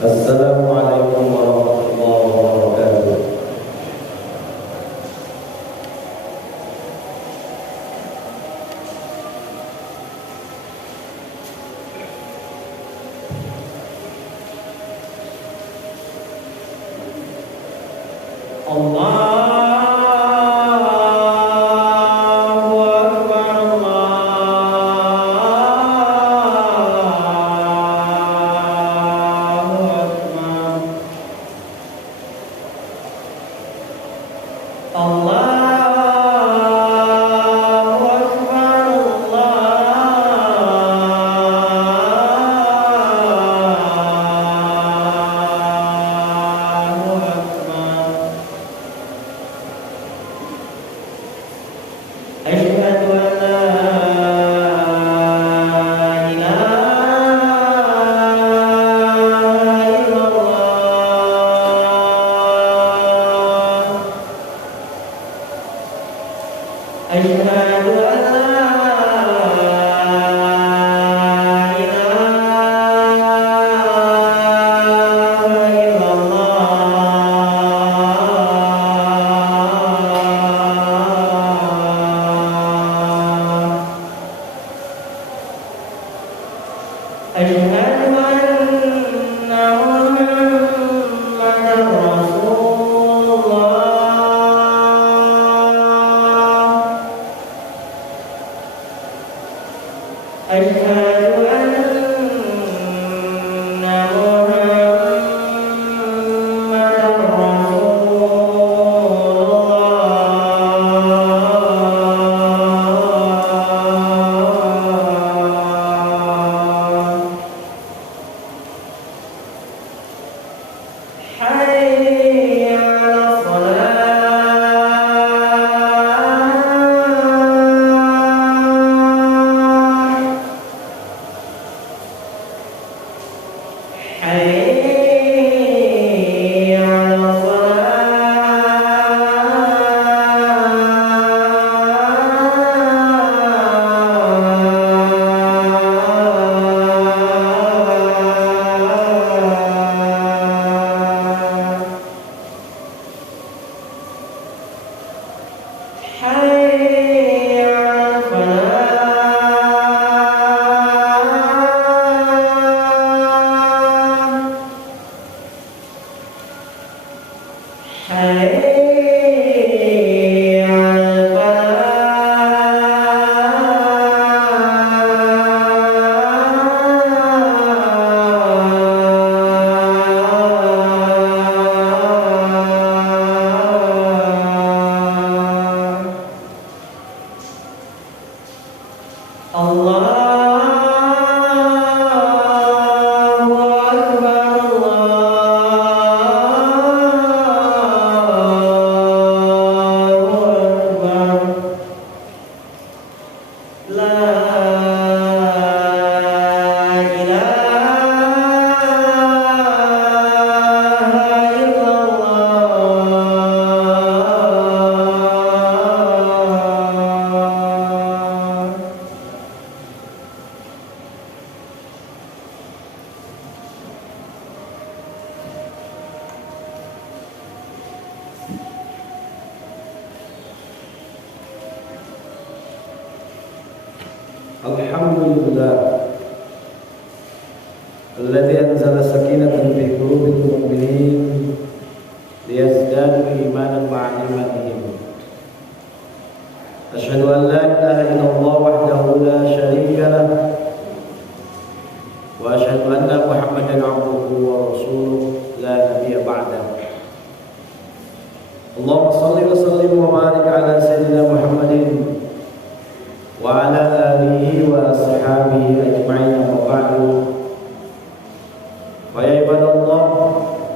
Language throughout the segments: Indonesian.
Assalamualaikum warahmatullahi wabarakatuh. Alhamdulillah alladzi anzala sakinatan fi qulubil mu'minin liyazdadu imanan ma'a imanihim. Asyhadu an la ilaha illallah wahdahu la syarika lah wa asyhadu anna Muhammadan 'abduhu wa rasuluhu la nabiyya ba'dahu. Allahumma shalli wa sallim wa barik ala sayyidina Muhammadin wa ala alihi wa ashabihi ajma'in, amma ba'du. Fa ya ibadallah,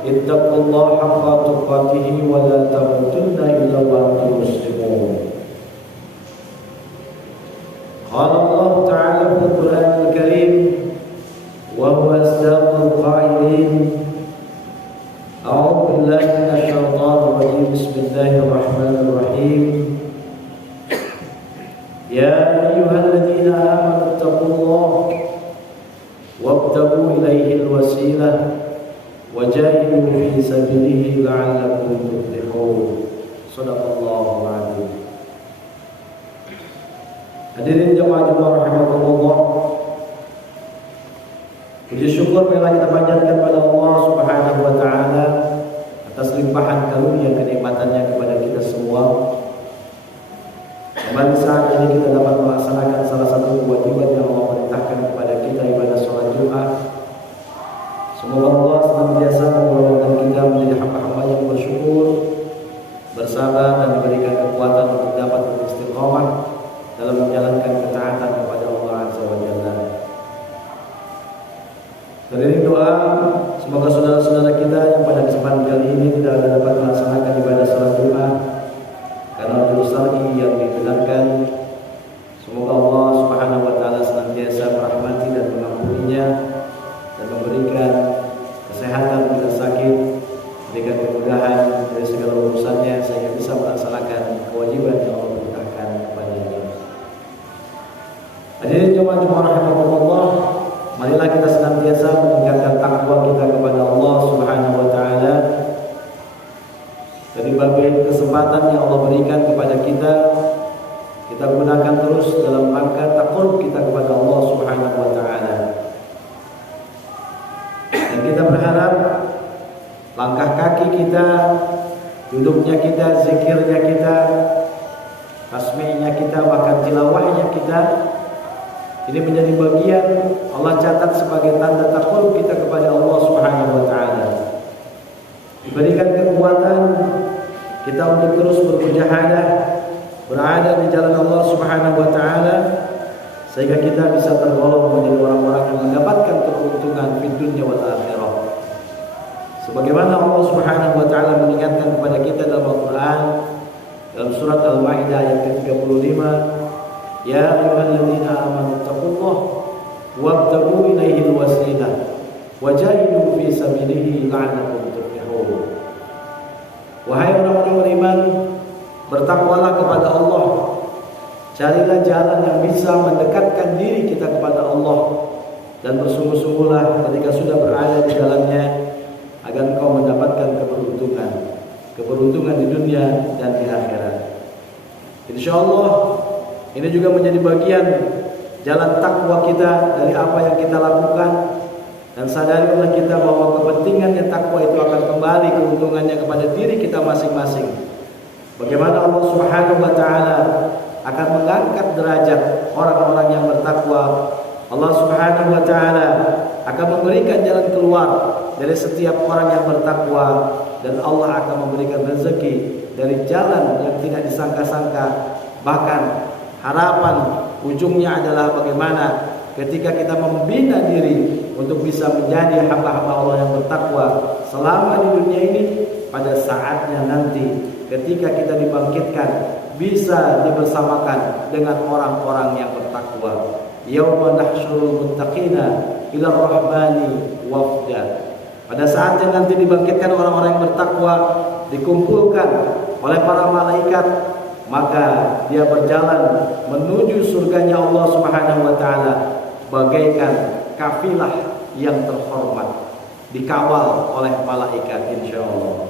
ittaqullaha haqqa tuqatih wa la tamutunna illa wa antum muslimun. Qala Allah ta'ala fil Qur'anil Karim wa huwa asdaqul qa'ilin. A'udzu billahi minasy syaithanir rajim. Bismillahirrahmanirrahim. Ya ayyuhalladzina amanu taqullaha wabtaghu ilaihil wasilah وجاهدوا في سبيله لعلكم تفلحون. Shadaqallahul adzim. Hadirin jemaah rahimakumullah. Puji syukur marilah kita panjatkan pada Allah Subhanahu wa taala atas limpahan karunia kenikmatannya kepada kita semua. Kembali saat ini kita dapat melaksanakan salah satu kewajiban yang Allah perintahkan kepada kita, ibadah sholat Jumat. Semoga Allah senantiasa membolongkan kita menjadi hamba-hamba yang bersyukur, bersabar, dan diberikan kekuatan untuk dapat beristiqomah dalam menjalankan ketaatan kepada Allah Azza wa Jalla. Dan ini doa, semoga saudara-saudara kita yang pada kesempatan kali ini tidak dapat melaksanakan ibadah sholat Jumat karena jurus lagi yang dibenarkan. Semoga Allah Subhanahu wa taala senantiasa merahmati dan mengampuninya dan memberikan kesehatan bila sakit, berikan kemudahan dari segala urusannya sehingga bisa melaksanakan kewajiban yang Allah perintahkan kepadanya. Hadirin jemaah rahimakumullah, marilah kita senantiasa meningkatkan takwa kita kepada Allah Subhanahu wa taala. Dari berbagai kesempatan yang Allah berikan kepada kita gunakan terus dalam rangka taqarrub kita kepada Allah Subhanahu wa taala. Dan kita berharap langkah kaki kita, duduknya kita, zikirnya kita, tasmihnya kita, bahkan tilawahnya kita, ini menjadi bagian Allah catat sebagai tanda taqarrub kita kepada Allah Subhanahu wa taala. Diberikan kekuatan kita untuk terus bermujahadah, berada di jalan Allah Subhanahu wa taala, sehingga kita bisa tergolong menjadi orang-orang yang mendapatkan keuntungan di dunia wal akhirah. Sebagaimana Allah Subhanahu wa taala mengingatkan kepada kita dalam Al-Qur'an, dalam surat Al-Maidah ayat ke-35, ya ayyuhalladzina amanu taqullaha wabtaghu ilaihil wasilah wajahidu fi sabilihi la'allakum tuflihun. Wahai orang-orang beriman, bertakwalah kepada Allah, carilah jalan yang bisa mendekatkan diri kita kepada Allah, dan bersungguh-sungguhlah ketika sudah berada di dalamnya agar engkau mendapatkan keberuntungan di dunia dan di akhirat. Insyaallah ini juga menjadi bagian jalan takwa kita dari apa yang kita lakukan, dan sadarilah kita bahwa kepentingannya takwa itu akan kembali keuntungannya kepada diri kita masing-masing. Bagaimana Allah Subhanahu wa taala akan mengangkat derajat orang-orang yang bertakwa. Allah Subhanahu wa taala akan memberikan jalan keluar dari setiap orang yang bertakwa, dan Allah akan memberikan rezeki dari jalan yang tidak disangka-sangka. Bahkan harapan ujungnya adalah bagaimana ketika kita membina diri untuk bisa menjadi hamba-hamba Allah yang bertakwa selama di dunia ini, pada saatnya nanti ketika kita dibangkitkan bisa dibersamakan dengan orang-orang yang bertakwa. Yauma nahsyurul muttaqina ila rahmani wafda. Pada saatnya nanti dibangkitkan orang-orang yang bertakwa, dikumpulkan oleh para malaikat, maka dia berjalan menuju surganya Allah Subhanahu wa taala bagaikan kafilah yang terhormat, dikawal oleh malaikat insyaallah.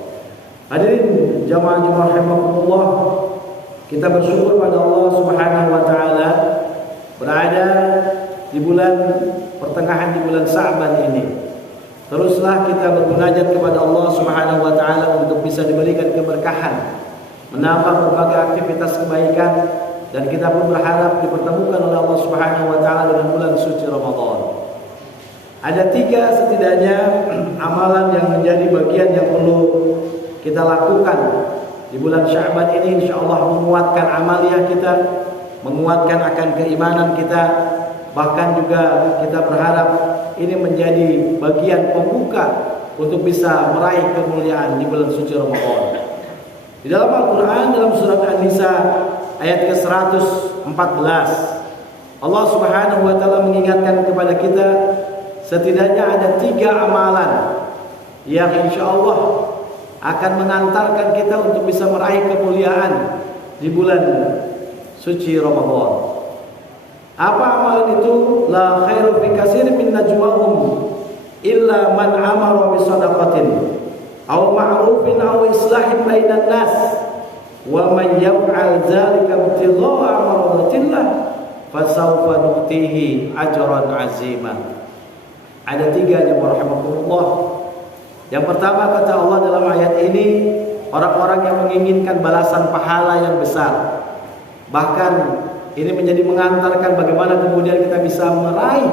Hadirin jamaah rahimakumullah, kita bersyukur pada Allah Subhanahu wa taala berada di bulan pertengahan di bulan Sa'ban ini. Teruslah kita bermunajat kepada Allah Subhanahu wa taala untuk bisa diberikan keberkahan, menambah berbagai aktivitas kebaikan, dan kita pun berharap dipertemukan oleh Allah Subhanahu wa taala dengan bulan suci Ramadan. Ada 3 setidaknya amalan yang menjadi bagian yang perlu kita lakukan di bulan Sya'ban ini, insyaallah menguatkan amaliyah kita, menguatkan akan keimanan kita, bahkan juga kita berharap ini menjadi bagian pembuka untuk bisa meraih kemuliaan di bulan suci Ramadan. Di dalam Al-Quran, dalam surat An-Nisa ayat ke-114, Allah Subhanahu wa taala mengingatkan kepada kita setidaknya ada 3 amalan yang insyaallah akan mengantarkan kita untuk bisa meraih kemuliaan di bulan suci Ramadan. Apa amalan itu? La khairu fi katsirin min najwahum illa man amara bi shadaqatin aw ma'rufin aw islahin bainan nas wa man yaf'al dzalika ibtigha'a mardatillah fasawfa nu'tihi ajran 'azima. Ada 3 jemaah rahimakumullah. Yang pertama kata Allah dalam ayat ini, orang-orang yang menginginkan balasan pahala yang besar. Bahkan ini menjadi mengantarkan bagaimana kemudian kita bisa meraih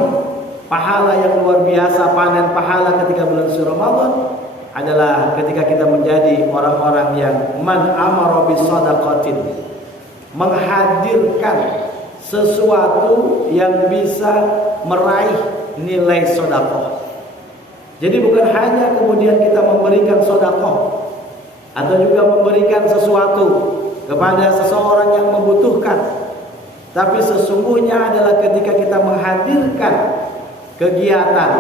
pahala yang luar biasa, panen pahala ketika bulan suci Ramadan adalah ketika kita menjadi orang-orang yang man amara bis shadaqatin, menghadirkan sesuatu yang bisa meraih nilai sedekah. Jadi bukan hanya kemudian kita memberikan sedekah atau juga memberikan sesuatu kepada seseorang yang membutuhkan, tapi sesungguhnya adalah ketika kita menghadirkan kegiatan,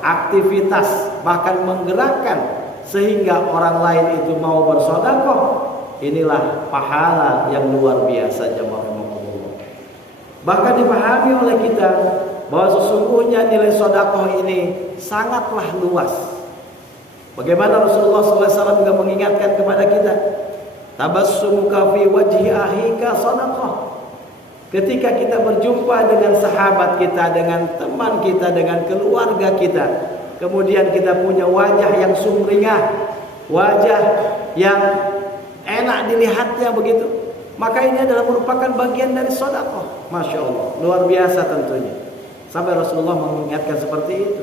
aktivitas, bahkan menggerakkan sehingga orang lain itu mau bersedekah, inilah pahala yang luar biasa jemaah. Bahkan dipahami oleh kita bahwa sesungguhnya nilai sedekah ini sangatlah luas. Bagaimana Rasulullah SAW juga mengingatkan kepada kita, tabassumuka fi wajhi akhika sedekah. Ketika kita berjumpa dengan sahabat kita, dengan teman kita, dengan keluarga kita, kemudian kita punya wajah yang sumringah, wajah yang enak dilihatnya begitu, maka ini adalah merupakan bagian dari sedekah. Masya Allah, luar biasa tentunya. Sampai Rasulullah mengingatkan seperti itu.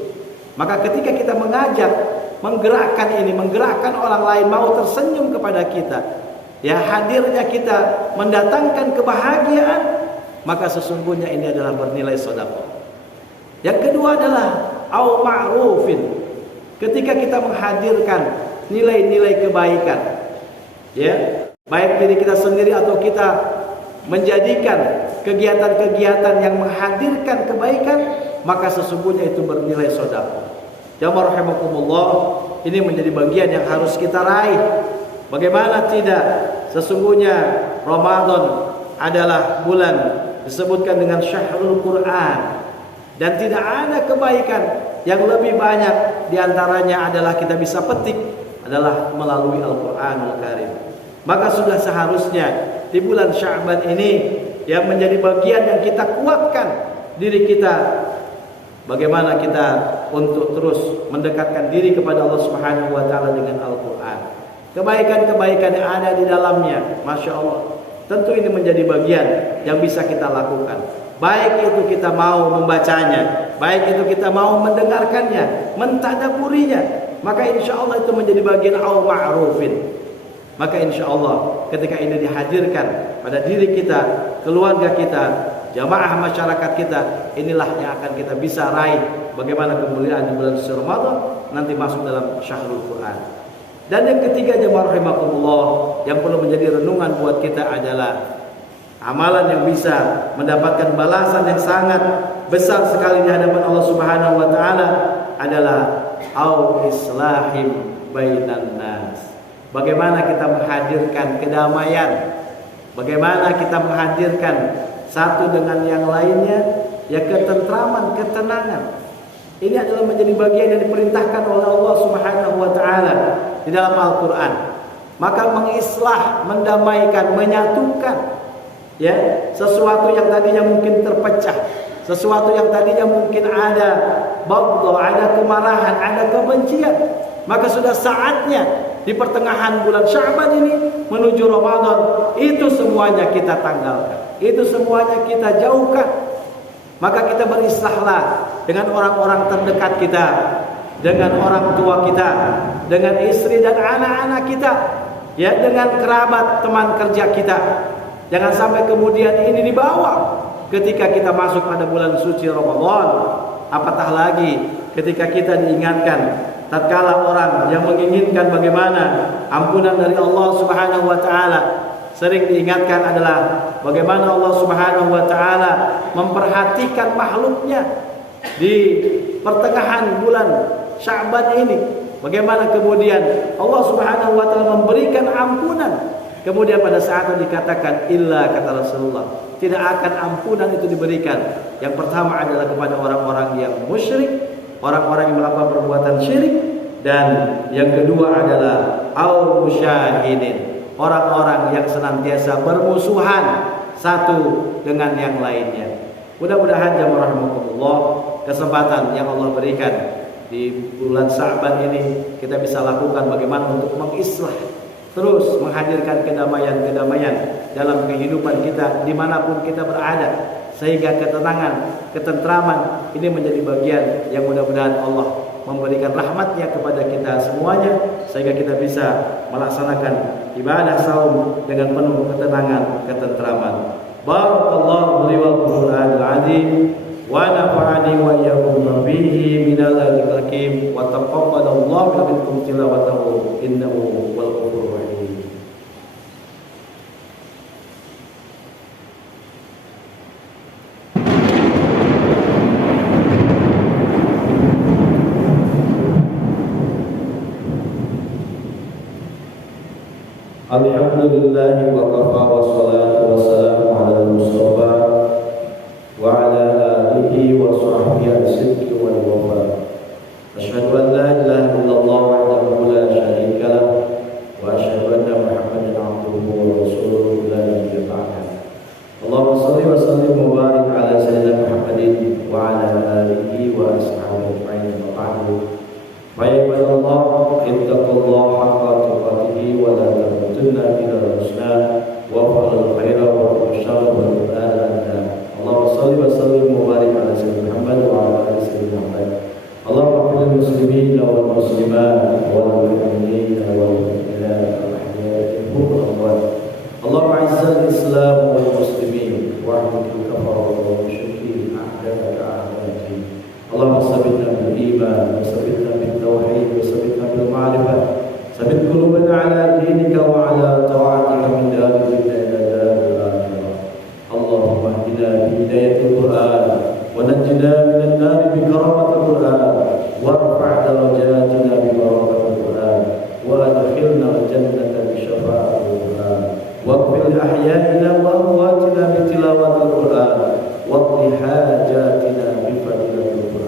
Maka ketika kita mengajak, menggerakkan ini, menggerakkan orang lain mau tersenyum kepada kita, ya hadirnya kita mendatangkan kebahagiaan, maka sesungguhnya ini adalah bernilai sedekah. Yang kedua adalah au ma'rufin. Ketika kita menghadirkan nilai-nilai kebaikan, ya, baik diri kita sendiri atau kita menjadikan kegiatan-kegiatan yang menghadirkan kebaikan, maka sesungguhnya itu bernilai sedekah. Jamaah rahimakumullah, ini menjadi bagian yang harus kita raih. Bagaimana tidak, sesungguhnya Ramadan adalah bulan disebutkan dengan syahrul Quran, dan tidak ada kebaikan yang lebih banyak diantaranya adalah kita bisa petik adalah melalui Al-Quranul Karim. Maka sudah seharusnya di bulan Sya'ban ini yang menjadi bagian yang kita kuatkan diri kita, bagaimana kita untuk terus mendekatkan diri kepada Allah Subhanahu wa taala dengan Al-Quran. Kebaikan-kebaikan yang ada di dalamnya, Masya Allah, tentu ini menjadi bagian yang bisa kita lakukan. Baik itu kita mau membacanya, baik itu kita mau mendengarkannya, mentadaburinya, maka insya Allah itu menjadi bagian au ma'rufin. Maka insya Allah ketika ini dihadirkan pada diri kita, keluarga kita, jamaah masyarakat kita, inilah yang akan kita bisa raih bagaimana kemuliaan di bulan suci Ramadan nanti masuk dalam syahrul Quran. Dan yang ketiga jamaah rahimakumullah, yang perlu menjadi renungan buat kita adalah amalan yang bisa mendapatkan balasan yang sangat besar sekali di hadapan Allah Subhanahu wa taala adalah au islahim bainan nas. Bagaimana kita menghadirkan kedamaian, bagaimana kita menghadirkan satu dengan yang lainnya, ya ketentraman, ketenangan. Ini adalah menjadi bagian yang diperintahkan oleh Allah Subhanahu wa taala di dalam Al-Qur'an. Maka mengislah, mendamaikan, menyatukan, ya, sesuatu yang tadinya mungkin terpecah, sesuatu yang tadinya mungkin ada baghdha, ada kemarahan, ada kebencian, maka sudah saatnya di pertengahan bulan Sya'ban ini menuju Ramadan, itu semuanya kita tanggalkan, itu semuanya kita jauhkan. Maka kita berislahlah dengan orang-orang terdekat kita, dengan orang tua kita, dengan istri dan anak-anak kita, ya, dengan kerabat, teman kerja kita. Jangan sampai kemudian ini dibawa ketika kita masuk pada bulan suci Ramadan. Apatah lagi ketika kita diingatkan tatkala orang yang menginginkan bagaimana ampunan dari Allah Subhanahu wa taala, sering diingatkan adalah bagaimana Allah Subhanahu wa taala memperhatikan makhluknya di pertengahan bulan Sya'ban ini. Bagaimana kemudian Allah Subhanahu wa taala memberikan ampunan. Kemudian pada saat itu dikatakan illa, kata Rasulullah, tidak akan ampunan itu diberikan. Yang pertama adalah kepada orang-orang yang musyrik, orang-orang yang melakukan perbuatan syirik. Dan yang kedua adalah al-musyahidin, orang-orang yang senantiasa bermusuhan satu dengan yang lainnya. Mudah-mudahan jamaah rahimakumullah, kesempatan yang Allah berikan di bulan Sa'ban ini kita bisa lakukan bagaimana untuk mengislah, terus menghadirkan kedamaian-kedamaian dalam kehidupan kita dimanapun kita berada, sehingga ketenangan, ketentraman ini menjadi bagian yang mudah-mudahan Allah memberikan rahmatnya kepada kita semuanya, sehingga kita bisa melaksanakan ibadah saum dengan penuh ketenangan, ketentraman. Barakallahu li wal Qur'anil azim wa nafa'ani wa iyyakum bihi minal hakim wa taqabbalallahu minkum tilawatahu innahu wal ghafurur rahim. Alhamdulillah wa kafa wa salatu wa salamu ala Mustafa wa ala alihi wa sahbihi as-sidqi wal wafa. Asyhadu an la ilaha illallah wahdahu la syarika lah wa asyhadu anna Muhammadan abduhu wa rasuluhu la nabiyya ba'dahu. Allahumma shalli wa sallim wa barik ala sayyidina Muhammadin wa ala alihi wa ashabihi ajma'in wa ba'du. Fa ya ibadallah, ittaqullaha haqqa tuqatih wa la tamutunna illa rusna wa fa'alul khaira wa syarra wa la. Allahumma shalli wa sallim wa barik ala sayyidina Muhammad wa ala ali sayyidina Muhammad. Allahumma qul lil muslimina wal muslimat wal mu'minina wal mu'minat wal ahya'i minhum wal amwat. Allahumma izzil islam wal muslimin wa ahmil kafara wal musyrikin a'da'aka a'da'id. Allahumma sabbitna bil iman wa sabbitna bil tauhid wa sabbitna bil ma'rifah. Sabbit qulubana ala dinika wa ala ta'atika min daril dunya ila daril akhirah. Allahumma ihdina bi hidayatil Qur'an wa najjina minan nar bi karamatil Qur'an warfa' darajatina bi barakatil Qur'an wa adkhilna al-jannata bi syafa'atil Qur'an waghfir li ahya'ina wa amwatina bi tilawatil Qur'an wa qdi hajatina bi fadilatil Qur'an.